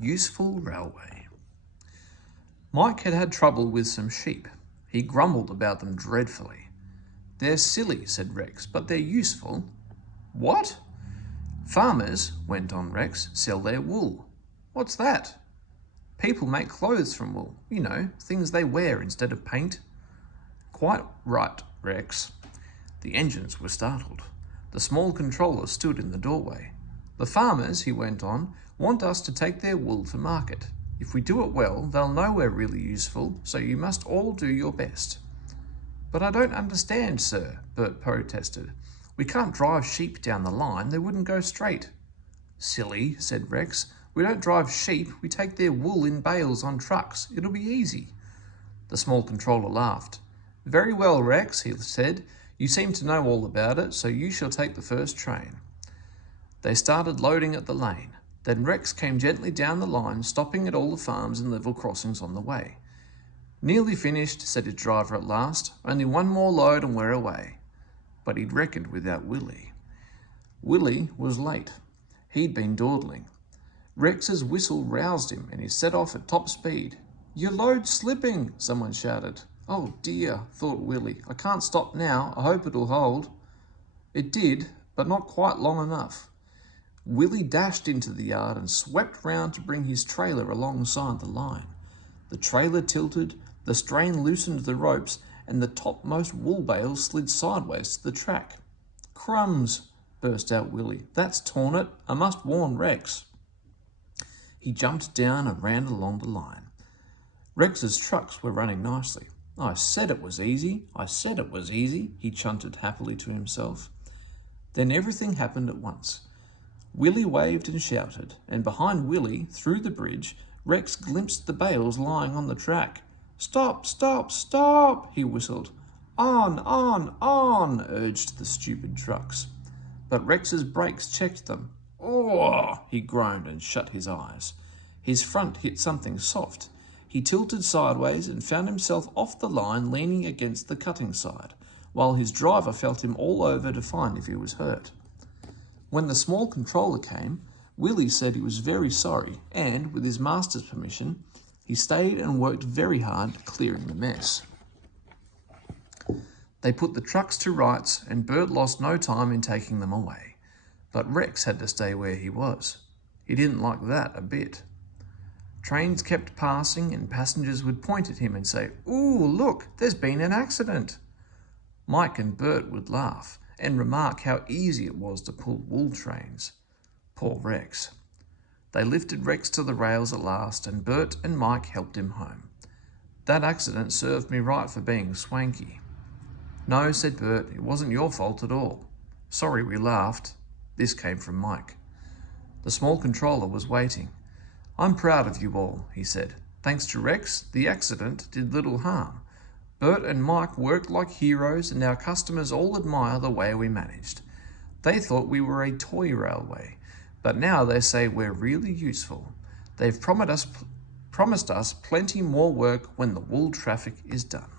Useful railway. Mike had had trouble with some sheep. He grumbled about them dreadfully. "They're silly," said Rex, "but they're useful." "What?" "Farmers," went on Rex, "sell their wool." "What's that?" "People make clothes from wool. You know, things they wear instead of paint." "Quite right, Rex." The engines were startled. The small controller stood in the doorway. "The farmers," he went on, "want us to take their wool to market. If we do it well, they'll know we're really useful, so you must all do your best." "But I don't understand, sir," Bert protested. "We can't drive sheep down the line. They wouldn't go straight." "Silly," said Rex. "We don't drive sheep. We take their wool in bales on trucks. It'll be easy." The small controller laughed. "Very well, Rex," he said. "You seem to know all about it, so you shall take the first train." They started loading at the lane. Then Rex came gently down the line, stopping at all the farms and level crossings on the way. "Nearly finished," said his driver at last. "Only one more load and we're away." But he'd reckoned without Willie. Willie was late. He'd been dawdling. Rex's whistle roused him and he set off at top speed. "Your load's slipping," someone shouted. "Oh dear," thought Willie. "I can't stop now. I hope it'll hold." It did, but not quite long enough. Willie dashed into the yard and swept round to bring his trailer alongside the line. The trailer tilted, the strain loosened the ropes, and the topmost wool bale slid sideways to the track. "Crumbs!" burst out Willie. "That's torn it. I must warn Rex." He jumped down and ran along the line. Rex's trucks were running nicely. "I said it was easy. I said it was easy," he chanted happily to himself. Then everything happened at once. Willie waved and shouted, and behind Willie, through the bridge, Rex glimpsed the bales lying on the track. "Stop, stop, stop!" he whistled. On, on, urged the stupid trucks. But Rex's brakes checked them. "Oh!" he groaned and shut his eyes. His front hit something soft. He tilted sideways and found himself off the line leaning against the cutting side, while his driver felt him all over to find if he was hurt. When the small controller came, Willie said he was very sorry and, with his master's permission, he stayed and worked very hard clearing the mess. They put the trucks to rights and Bert lost no time in taking them away. But Rex had to stay where he was. He didn't like that a bit. Trains kept passing and passengers would point at him and say, "Ooh, look, there's been an accident." Mike and Bert would laugh and remark how easy it was to pull wool trains. Poor Rex. They lifted Rex to the rails at last and Bert and Mike helped him home. "That accident served me right for being swanky." "No," said Bert, "it wasn't your fault at all." "Sorry we laughed." This came from Mike. The small controller was waiting. "I'm proud of you all," he said. "Thanks to Rex, the accident did little harm. Bert and Mike worked like heroes and our customers all admire the way we managed. They thought we were a toy railway, but now they say we're really useful. They've promised us plenty more work when the wool traffic is done."